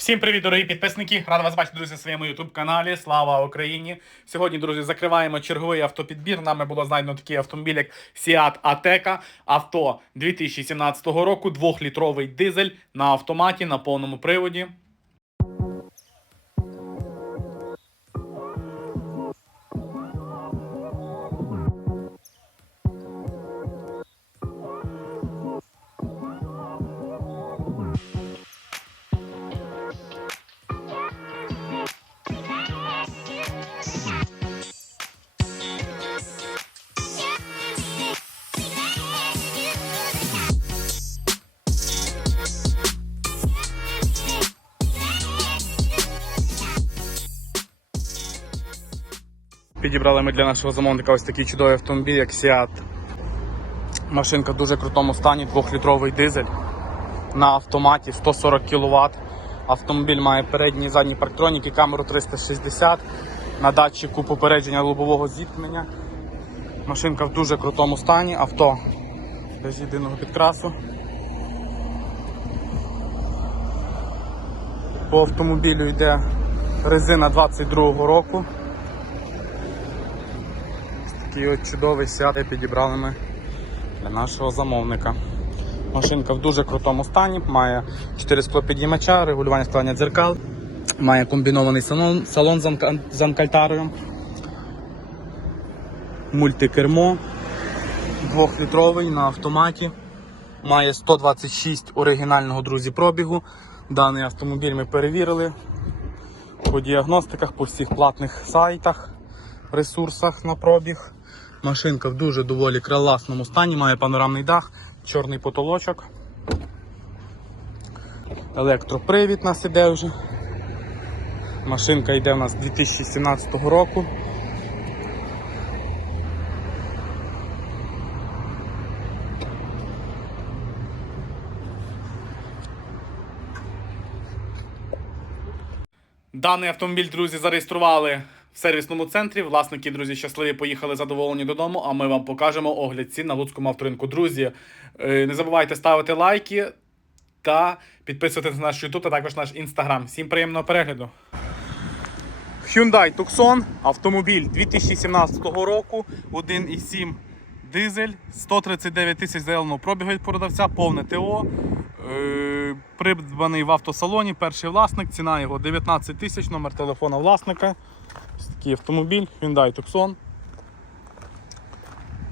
Всім привіт, дорогі підписники! Рада вас бачити, друзі, на своєму youtube каналі. Слава Україні! Сьогодні, друзі, закриваємо черговий автопідбір. Нами було знайдено такий автомобіль, як Seat Ateca. Авто 2017 року, 2-літровий дизель на автоматі на повному приводі. Підібрали ми для нашого замовника ось такий чудовий автомобіль, як Seat. Машинка в дуже крутому стані, 2-літровий дизель на автоматі 140 кВт. Автомобіль має передні і задні парктроніки, камеру 360, на датчику попередження лобового зіткнення. Машинка в дуже крутому стані, авто без єдиного підкрасу. По автомобілю йде резина 22-го року. Такий от чудовий сяд підібрали ми для нашого замовника. Машинка в дуже крутому стані, має 4 склопідіймача, регулювання складання дзеркал, має комбінований салон, салон з анкальтарою, мультикермо, 2-літровий на автоматі, має 126 оригінального друзі пробігу. Даний автомобіль ми перевірили по діагностиках, по всіх платних сайтах, ресурсах на пробіг. Машинка в дуже доволі класному стані, має панорамний дах, чорний потолочок. Електропривід нас іде вже. Машинка йде у нас 2017 року. Даний автомобіль, друзі, зареєстрували сервісному центрі. Власники, друзі, щасливі поїхали задоволені додому. А ми вам покажемо огляд цін на Луцькому авторинку. Друзі, е, не забувайте ставити лайки та підписуватися на наш YouTube та також наш Instagram. Всім приємного перегляду. Hyundai Tucson, автомобіль 2017 року, 1,7 дизель, 139 тисяч заявленого пробігу від продавця, повне ТО. Е, придбаний в автосалоні, перший власник, ціна його 19 тисяч, номер телефона власника. Ось такий автомобіль Hyundai Tucson.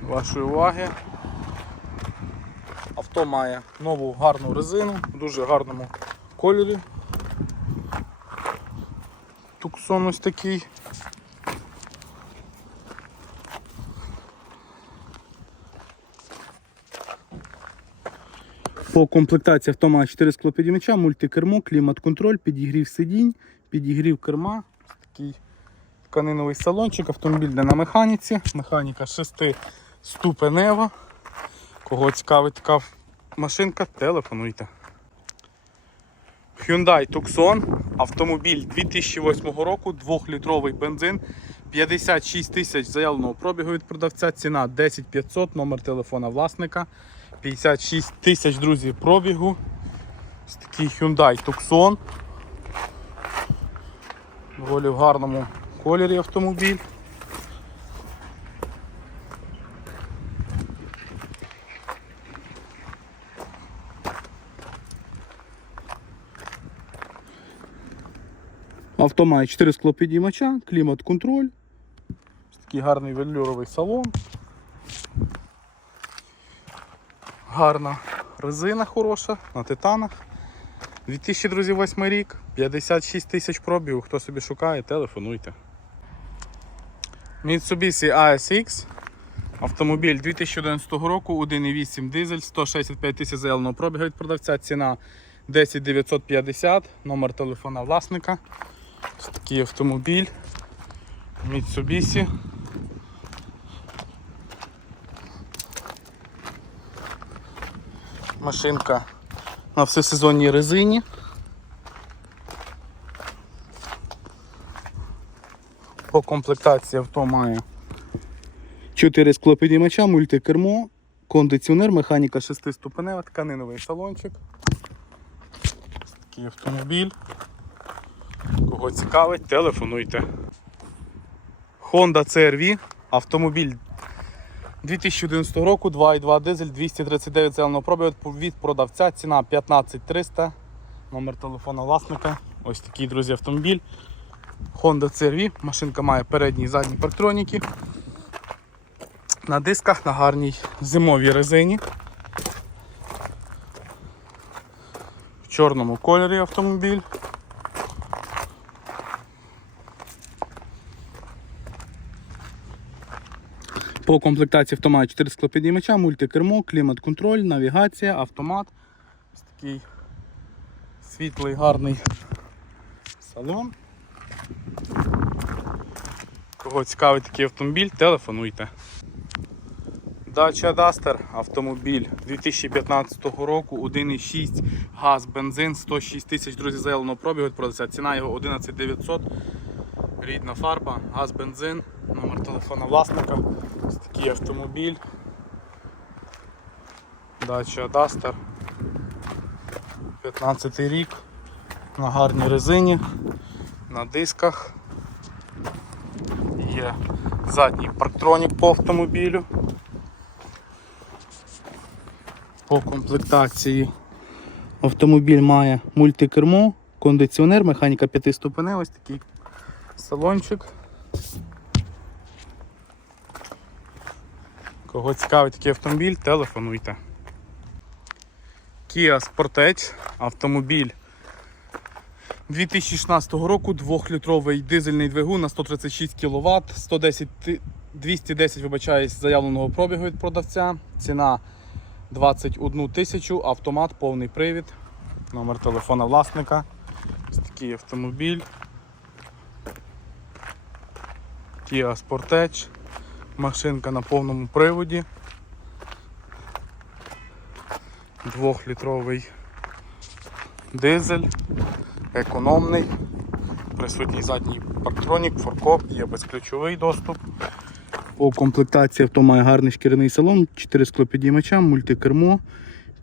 Вашої уваги. Авто має нову гарну резину, дуже гарному кольорі. Tucson ось такий. По комплектації авто має 4 склопідімача, мультикермо, клімат-контроль, підігрів сидінь, підігрів керма. Такий тканиновий салончик, автомобіль йде на механіці, механіка 6 ступенева. Кого цікавить така машинка, телефонуйте. Hyundai Tucson, автомобіль 2008 року, 2-літровий бензин, 56 тисяч заявленого пробігу від продавця, ціна 10 500, номер телефона власника, 56 тисяч, друзі, пробігу. Ось такий Hyundai Tucson. Доволі в гарному кольорі автомобіль. Авто має 4 склопідіймача, клімат-контроль. Такий гарний велюровий салон. Гарна резина хороша на титанах. 2008 рік, 56 тисяч пробігу. Хто собі шукає, телефонуйте. Mitsubishi ASX. Автомобіль 2011 року, 1,8 дизель, 165 тисяч заявленого пробігу від продавця. Ціна 10 950, номер телефона власника. Ось такий автомобіль. Mitsubishi. Машинка на всесезонній резині. По комплектації авто має 4 склопідіймача, мультикермо, кондиціонер, механіка 6 ступенева, тканиновий салончик. Такий автомобіль. Кого цікавить, телефонуйте. Honda CR-V, автомобіль 2011 року, 2,2 дизель, 239 зеленого пробігу від продавця, ціна 15300, номер телефона власника. Ось такий, друзі, автомобіль. Honda CR-V, машинка має передні і задні парктроніки. На дисках на гарній зимовій резині. В чорному кольорі автомобіль. По комплектації авто має 4 склопідіймача, мультикермо, клімат-контроль, навігація, автомат. Ось такий світлий, гарний салон. Кого цікавить такий автомобіль, телефонуйте. Dacia Duster, автомобіль 2015 року, 1,6 газ, бензин, 106 тисяч, друзі, заявленого пробігу продавця. Ціна його 11900. Рідна фарба, газ, бензин, номер телефона власника. Ось такий автомобіль. Dacia Duster. 15 рік. На гарній резині, на дисках. Є задній парктронік по автомобілю. По комплектації автомобіль має мультикермо, кондиціонер, механіка 5 ступеней, ось такий салончик. Кого цікавить такий автомобіль, телефонуйте. Kia Sportage, автомобіль 2016 року, 2-літровий дизельний двигун на 136 кВт, 110, 210 вибачаюсь, заявленого пробігу від продавця. Ціна 21 тисячу, автомат, повний привід, номер телефона власника. Ось такий автомобіль. Kia Sportage. Машинка на повному приводі. Двохлітровий дизель, економний, присутній задній парктронік, форкоп, є безключовий доступ. По комплектації авто має гарний шкіряний салон, 4 склопідіймача, мультикермо,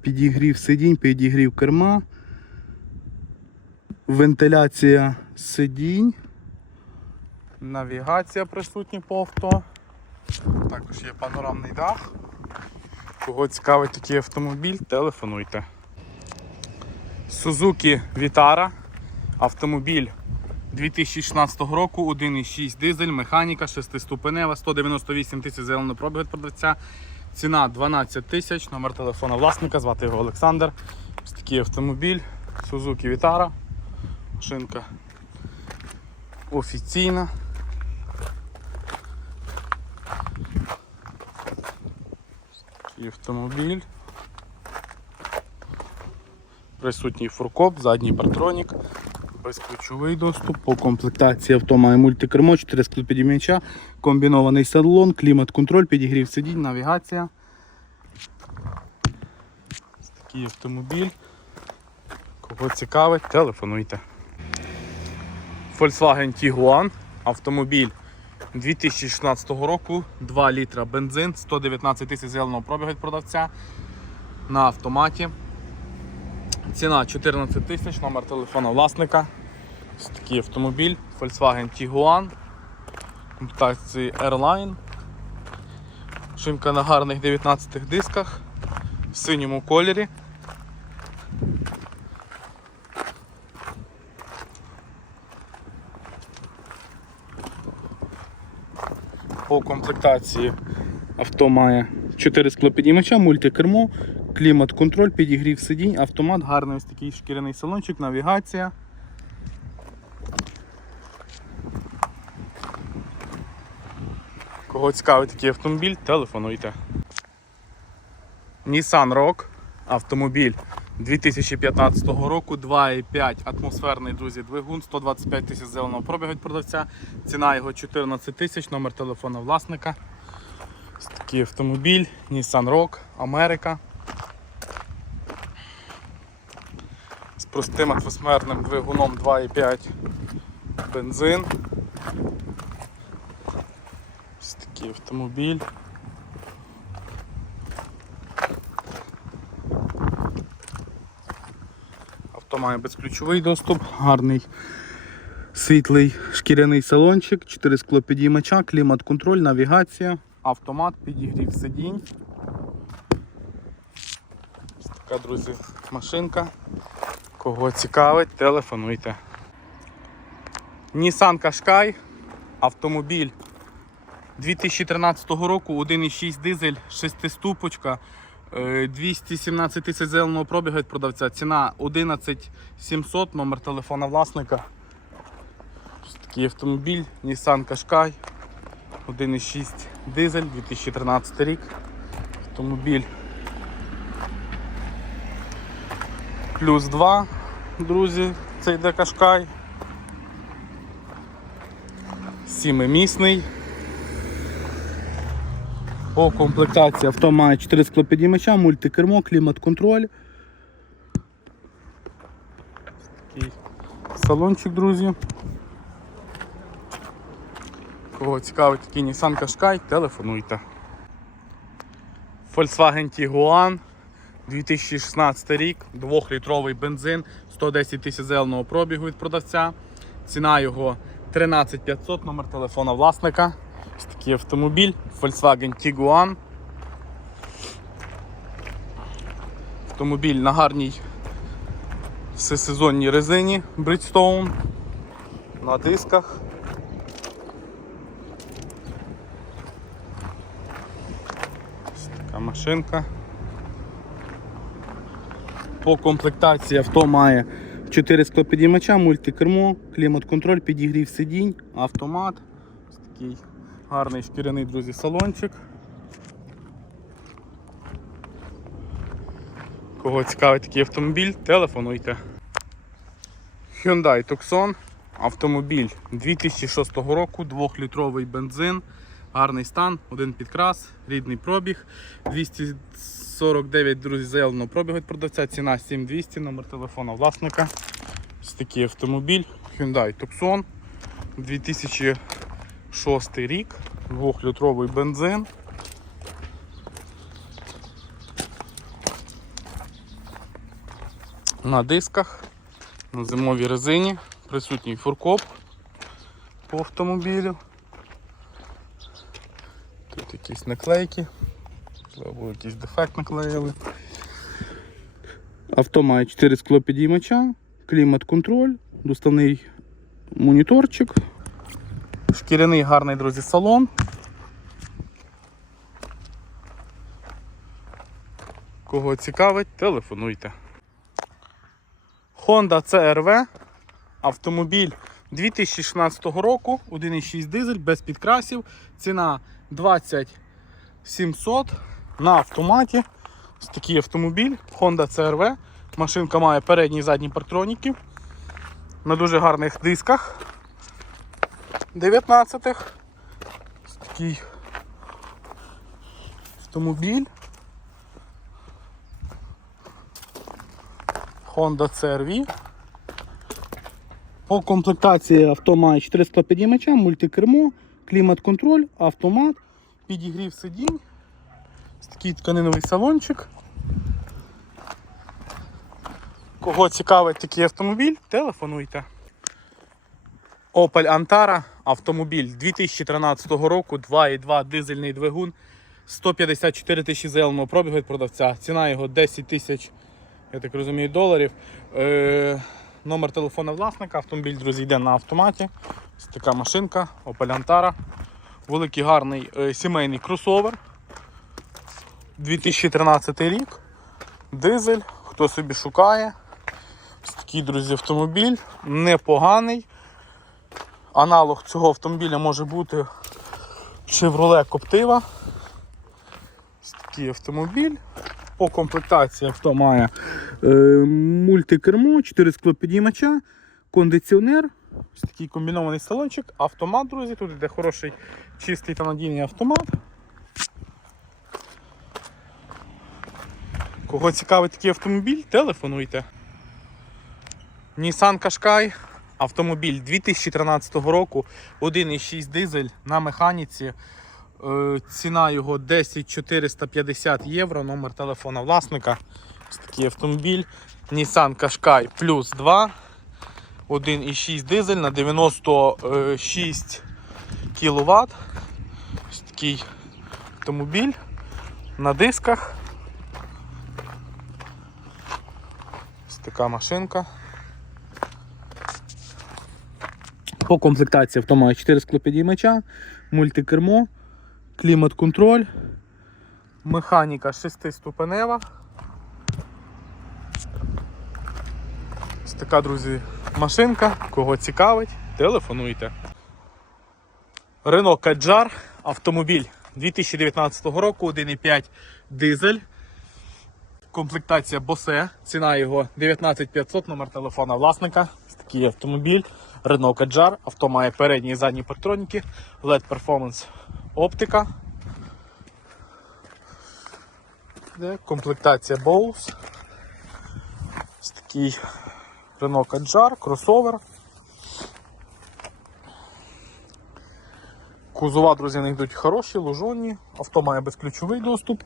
підігрів сидінь, підігрів керма, вентиляція сидінь, навігація присутня по авто. Також є панорамний дах. Кого цікавить такий автомобіль, телефонуйте. Suzuki Vitara. Автомобіль 2016 року, 1,6 дизель, механіка, 6-ступенева, 198 тисяч зеленого пробігу продавця. Ціна 12 тисяч, номер телефона власника, звати його Олександр. Ось такий автомобіль. Suzuki Vitara. Машинка офіційна. Такий автомобіль. Присутній фуркоп, задній партронік, безключовий доступ. По комплектації авто має мультикермо, 4 склопідім'яча, комбінований салон, клімат-контроль, підігрів сидінь, навігація. Ось Такий автомобіль. Кого цікавить, телефонуйте. Volkswagen Tiguan, автомобіль 2016 року, 2 літра бензин, 119 тисяч зеленого пробігу від продавця на автоматі. Ціна 14 тисяч, номер телефона власника. Ось такий автомобіль Volkswagen Tiguan. Комплектації Airline. Шинка на гарних 19 дисках в синьому кольорі. По комплектації авто має 4 склопідіймача, мультикермо, клімат-контроль, підігрів сидінь, автомат, гарний ось такий шкіряний салончик, навігація. Кого цікавить такий автомобіль, телефонуйте. Nissan Rogue, автомобіль 2015 року, 2,5 атмосферний друзі, двигун, 125 тисяч зеленого пробігу від продавця. Ціна його 14 тисяч, номер телефона власника. Ось такий автомобіль, Nissan Rogue, Америка. Простим атмосферним двигуном 2,5 бензин. Ось Такий автомобіль. Авто має безключовий доступ, гарний світлий шкіряний салончик, 4 склопідіймача, клімат-контроль, навігація, автомат, підігрів сидінь. Ось така, друзі, машинка. Кого цікавить, телефонуйте. Nissan Qashqai, автомобіль 2013 року, 1,6 дизель, 6-ступочка, е, 217 тисяч зеленого пробігу від продавця. Ціна 11 700, номер телефона власника. Ось такий автомобіль, Nissan Qashqai, 1,6 дизель, 2013 рік. Автомобіль плюс 2, друзі, це йде Qashqai. Сімимісний. По комплектації авто має 4 склопідіймача, мультикермо, клімат-контроль. Такий салончик, друзі. Кого цікавить такий Nissan Qashqai, телефонуйте. Volkswagen Tiguan 2016 рік, 2-літровий бензин, 110 тисяч зеленого пробігу від продавця. Ціна його 13 500, номер телефона власника. Ось такий автомобіль Volkswagen Tiguan. Автомобіль на гарній всесезонній резині Bridgestone на дисках. Ось така машинка. По комплектації авто має 4 склопідіймача, мультикермо, клімат-контроль, підігрів сидінь, автомат. Ось такий гарний шкіряний, друзі, салончик. Кого цікавить такий автомобіль, телефонуйте. Hyundai Tucson. Автомобіль 2006 року, 2-літровий бензин, гарний стан, один підкрас, рідний пробіг, 249 друзі, заявленого пробігу від продавця, ціна 7200, номер телефона власника. Ось такий автомобіль Hyundai Tucson 2006 рік, 2-літровий бензин. На дисках, на зимовій резині, присутній фуркоп по автомобілю. Тут якісь наклейки, можливо, якийсь дефект наклеїли. Авто має 4 склопідіймача, клімат-контроль, доставний моніторчик, шкіряний гарний, друзі, салон. Кого цікавить, телефонуйте. Honda CRV, автомобіль 2016 року, 1,6 дизель без підкрасів, ціна 20 700 на автоматі. Ось такий автомобіль Honda CRV. Машинка має передні і задні партроніки на дуже гарних дисках 19-х. Ось такий автомобіль. Honda CR-V. По комплектації авто має 400 підіймача, мультикермо, клімат-контроль, автомат, підігрів сидінь. Такий тканиновий салончик. Кого цікавить такий автомобіль, телефонуйте. Opel Antara автомобіль 2013 року, 2,2 дизельний двигун, 154 тисячі зеленого пробігу від продавця. Ціна його 10 тисяч, я так розумію, доларів. Е, номер телефона власника, автомобіль, друзі, йде на автоматі. Ось така машинка, Antara. Великий гарний е, сімейний кросовер. 2013 рік. Дизель, хто собі шукає. Ось такий, друзі, автомобіль, непоганий. Аналог цього автомобіля може бути Chevrolet Captiva. Ось такий автомобіль. По комплектації авто має е, мультикермо, 4 склопідіймача, кондиціонер. Ось такий комбінований салончик, автомат, друзі. Тут йде хороший чистий та надійний автомат. Кого цікавить такий автомобіль, телефонуйте. Nissan Qashqai, автомобіль 2013 року, 1,6 дизель на механіці. Е, Ціна його 10 450 євро, номер телефона власника. Ось такий автомобіль. Nissan Qashqai плюс 2. 1,6 дизель на 96 кВт. Ось такий автомобіль на дисках. Ось така машинка. По комплектації авто має 4 склопідіймача, мультикермо, клімат-контроль, механіка 6-ступенева. Ось така, друзі, машинка. Кого цікавить, телефонуйте. Renault Kadjar, автомобіль 2019 року, 1,5 дизель. Комплектація Bose, ціна його 19500, номер телефона власника. Ось такий автомобіль. Renault Kadjar, авто має передні і задні партроніки, LED Performance оптика. Де комплектація Bose. Ось такий Renault Kadjar, кросовер. Кузова, друзі, не йдуть хороші, лужонні. Авто має безключовий доступ.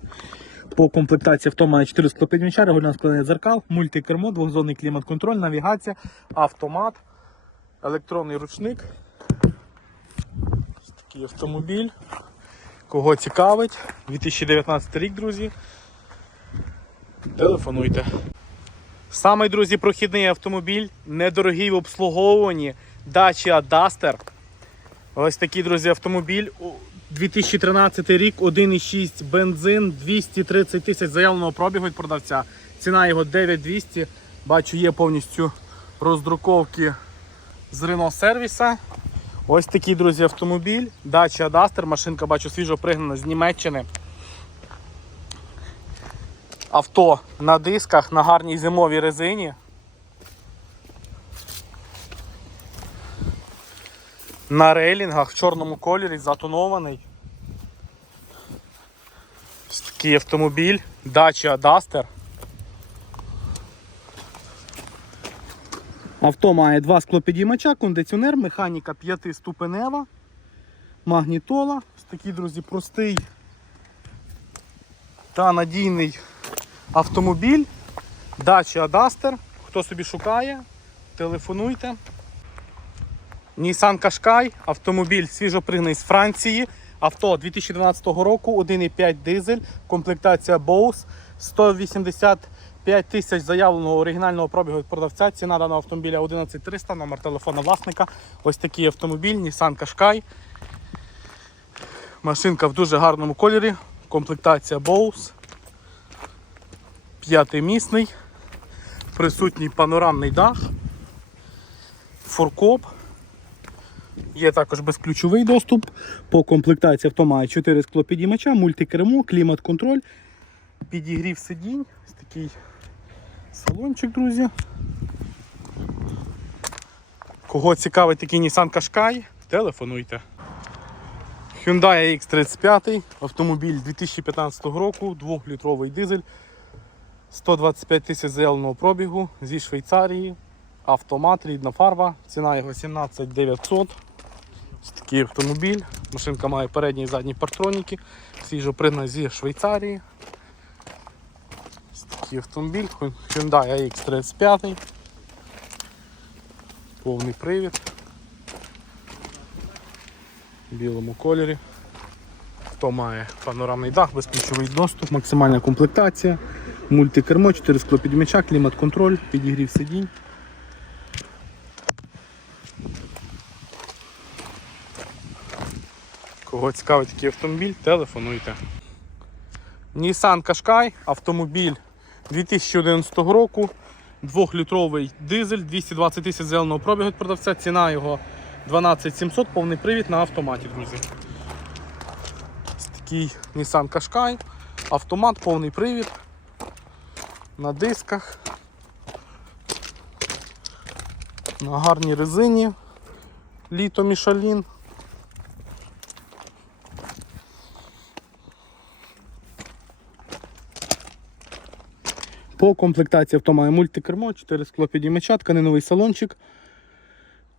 По комплектації авто має 4 склопідміча, регулярне складання дзеркал, мультикермо, двохзонний клімат-контроль, навігація, автомат, електронний ручник. Ось такий автомобіль. Кого цікавить, 2019 рік, друзі. Телефонуйте. Самий, друзі, прохідний автомобіль, недорогий в обслуговуванні Dacia Duster. Ось такий, друзі, автомобіль. 2013 рік, 1,6 бензин, 230 тисяч заявленого пробігу від продавця. Ціна його 9200. Бачу, є повністю роздруковки з Renault сервіса. Ось такий, друзі, автомобіль. Dacia Duster. Машинка, бачу, свіжо пригнана з Німеччини. Авто на дисках, на гарній зимовій резині. На рейлінгах в чорному кольорі затонований. Ось такий автомобіль Dacia Duster. Авто має два склопідіймача, кондиціонер, механіка 5-ступенева, магнітола. Такий, друзі, простий та надійний автомобіль. Dacia Duster. Хто собі шукає, телефонуйте. Nissan Qashqai, автомобіль свіжопригнаний з Франції. Авто 2012 року, 1,5 дизель, комплектація Bose, 185 тисяч заявленого оригінального пробігу від продавця. Ціна даного автомобіля 11300, номер телефона власника. Ось такий автомобіль, Nissan Qashqai. Машинка в дуже гарному кольорі, комплектація Bose. П'ятимісний, присутній панорамний дах, фуркоп. Є також безключовий доступ. По комплектації авто має 4 склопідіймача, мультикермо, клімат-контроль, підігрів сидінь. Такий салончик, друзі. Кого цікавить такий Nissan Qashqai, телефонуйте. Hyundai X35, автомобіль 2015 року, 2-літровий дизель, 125 тисяч заявленого пробігу зі Швейцарії, автомат, рідна фарба, ціна його 17 900. Ось такий автомобіль. Машинка має передні і задні партроніки, свіжо пригнаний зі Швейцарії. Такий автомобіль, Hyundai AX35. Повний привід. В білому кольорі. Хто має панорамний дах, безключовий доступ, максимальна комплектація, мультикермо, 4 склопідміча, клімат-контроль, підігрів сидінь. Кого цікавить такий автомобіль, телефонуйте. Nissan Qashqai, автомобіль 2011 року, 2-літровий дизель, 220 тисяч зеленого пробігу від продавця, ціна його 12700, повний привід на автоматі, друзі. Ось такий Nissan Qashqai, автомат, повний привід на дисках, на гарній резині, літо Мішалін. По комплектації авто має мультикермо, 4 склопідіймача, тканиновий салончик,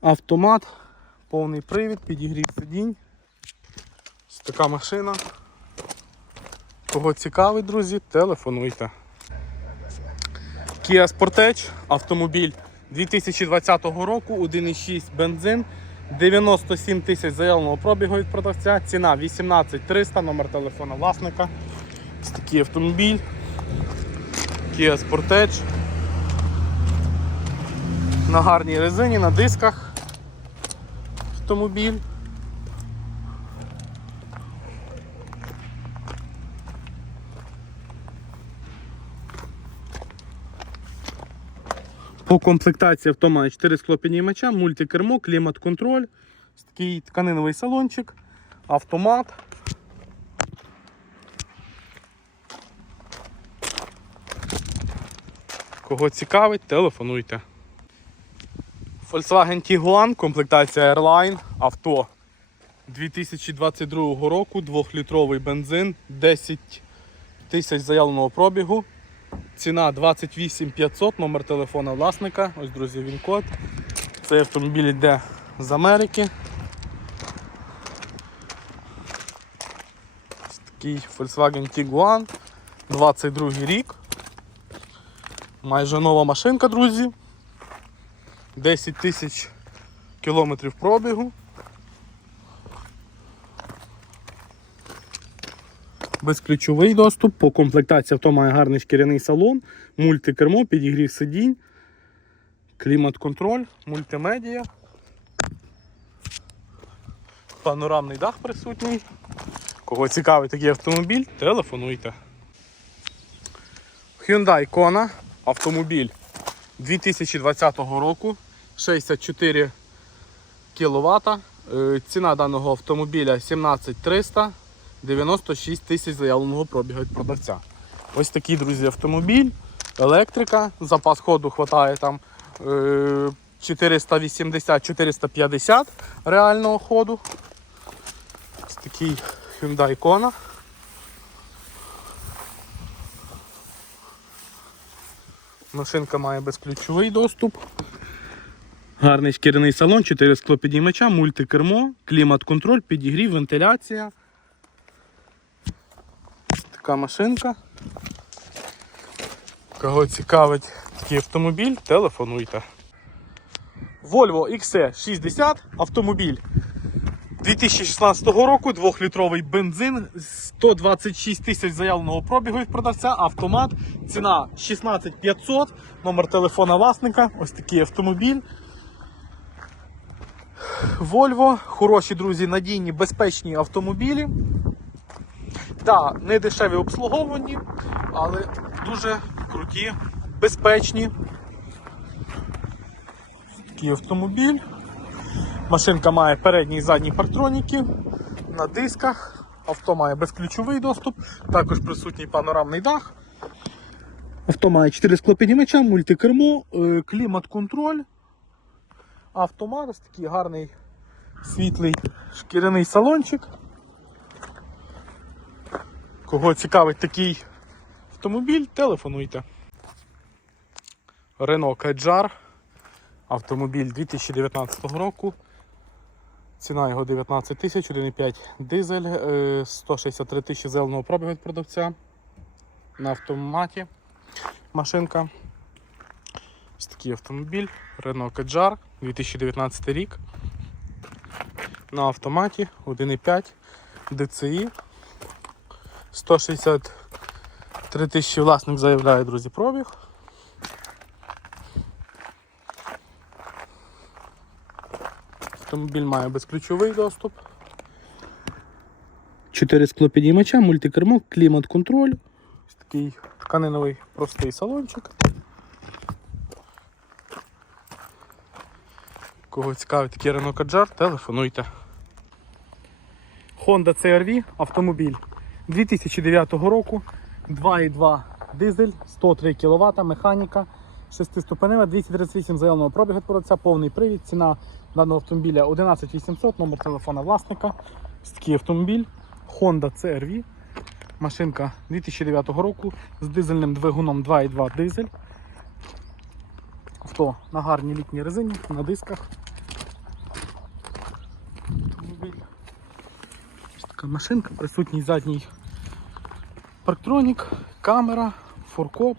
автомат, повний привід, підігрів сидінь. Така машина. Кого цікавить, друзі, телефонуйте. Kia Sportage, автомобіль 2020 року, 1,6 бензин, 97 тисяч заявленого пробігу від продавця, ціна 18 300, номер телефона власника. Ось такий автомобіль. Kia Sportage. На гарній резині, на дисках автомобіль. По комплектації авто має 4 склопідіймача, мультикермо, клімат-контроль, такий тканиновий салончик, автомат. Кого цікавить, телефонуйте. Volkswagen Tiguan, комплектація Airline, авто 2022 року, 2-літровий бензин, 10 тисяч заявленого пробігу. Ціна 28 500, номер телефона власника. Ось, друзі, він код. Цей автомобіль йде з Америки. Ось такий Volkswagen Tiguan, 22 рік. Майже нова машинка, друзі. 10 тисяч кілометрів пробігу. Безключовий доступ. По комплектації авто має гарний шкіряний салон, мультикермо, підігрів сидінь, клімат-контроль, мультимедія. Панорамний дах присутній. Кого цікавий такий автомобіль, телефонуйте. Hyundai Kona, автомобіль 2020 року, 64 кВт. Е, Ціна даного автомобіля 17300, 96 тисяч заявленого пробігу від продавця. Ось такий, друзі, автомобіль, електрика, запас ходу хватає там е, 480-450 реального ходу. Ось такий Hyundai Kona. Машинка має безключовий доступ. Гарний шкіряний салон, 4 склопідіймача, мультикермо, клімат-контроль, підігрів, вентиляція. Така машинка. Кого цікавить такий автомобіль, телефонуйте. Volvo XC60 автомобіль 2016 року, 2-літровий бензин, 126 тисяч заявленого пробігу від продавця, автомат, ціна 16 500, номер телефона власника, ось такий автомобіль. Volvo, хороші друзі, надійні, безпечні автомобілі. Так, не дешеві обслуговані, але дуже круті, безпечні. Такий автомобіль. Машинка має передні і задні партроніки на дисках. Авто має безключовий доступ, також присутній панорамний дах. Авто має 4 склопідімача, мультикермо, е, клімат-контроль. Автомат, ось такий гарний світлий шкіряний салончик. Кого цікавить такий автомобіль, телефонуйте. Renault Kadjar. Автомобіль 2019 року. Ціна його 19 тисяч, 1,5 дизель, е, 163 тисячі зеленого пробігу від продавця. На автоматі машинка. Ось такий автомобіль. Renault Kadjar 2019 рік. На автоматі 1,5 DCI. 163 тисячі власник заявляє, друзі, пробіг. Автомобіль має безключовий доступ. 4 склопідіймача, мультикермо, клімат-контроль. Ось такий тканиновий простий салончик. Кого цікавить такий Renault Kadjar, телефонуйте. Honda CR-V автомобіль 2009 року, 2,2 дизель, 103 кВт, механіка, 6-ступенева, 238 заявленого пробігу продавця, повний привід. Ціна даного автомобіля 11800, номер телефона власника. Такий автомобіль Honda CR-V. Машинка 2009 року з дизельним двигуном 2,2 дизель. Авто на гарній літній резині, на дисках. Автомобіль. Така машинка, присутній задній парктронік, камера, форкоп.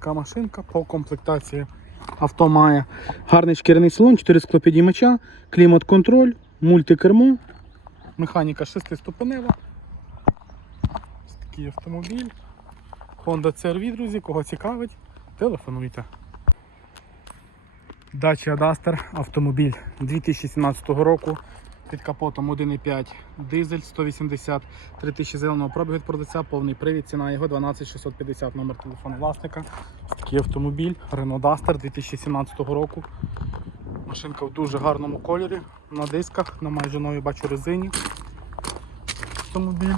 Така машинка по комплектації авто має гарний шкіряний салон, 4 склопідіймача, клімат-контроль, мультикермо, механіка 6-ступенева. Ось такий автомобіль. Honda CR-V, друзі, кого цікавить, телефонуйте. Dacia Duster автомобіль 2017 року. Під капотом 1,5 дизель 183 тисячі зеленого пробігу від продавця, повний привід, ціна його 12650 номер телефону власника. Такий автомобіль Renault Duster 2017 року. Машинка в дуже гарному кольорі, на дисках, на майже новій бачу резині. Автомобіль.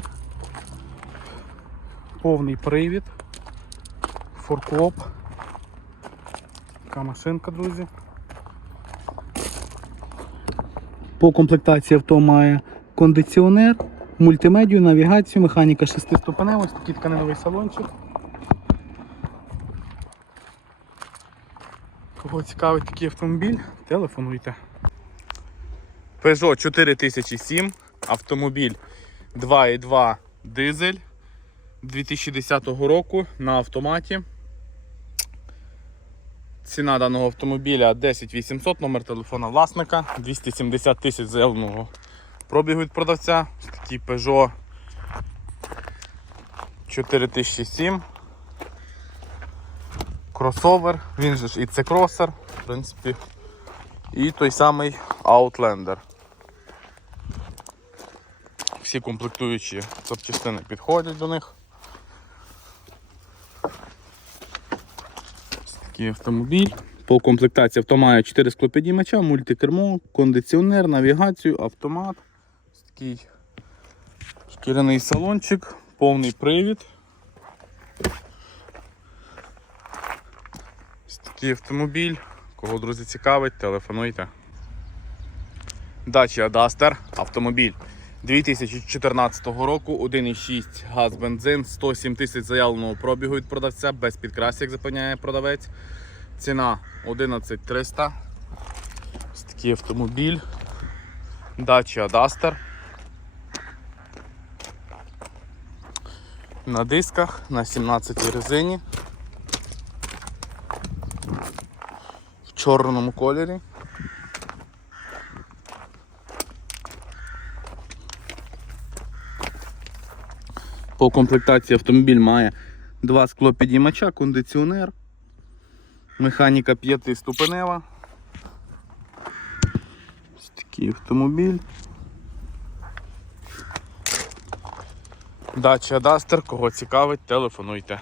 Повний привід. Форкоп. Така машинка, друзі. По комплектації авто має кондиціонер, мультимедію, навігацію, механіка 6 ступенев, ось такий тканиновий салончик. Кого цікавить такий автомобіль, телефонуйте. Peugeot 4007, автомобіль 2.2 дизель 2010 року на автоматі. Ціна даного автомобіля 10 800, номер телефона власника, 270 тисяч заявленого пробігу від продавця. Такий Peugeot 4007. Кросовер, він же ж і це кросер, в принципі, і той самий Outlander. Всі комплектуючі запчастини підходять до них. Такий автомобіль. По комплектації авто має 4 склопідіймача, мультикермо, кондиціонер, навігацію, автомат. Ось такий шкіряний салончик, повний привід. Ось такий автомобіль. Кого, друзі, цікавить, телефонуйте. Dacia Duster автомобіль 2014 року, 1,6 газ бензин, 107 тисяч заявленого пробігу від продавця, без підкрасів, як запевняє продавець. Ціна 11300. Ось такий автомобіль. Dacia Duster. На дисках на 17 резині. В чорному кольорі. По комплектації автомобіль має два склопідіймача, кондиціонер, механіка 5 ступенева. Ось такий автомобіль. Дача Дастер, кого цікавить, телефонуйте.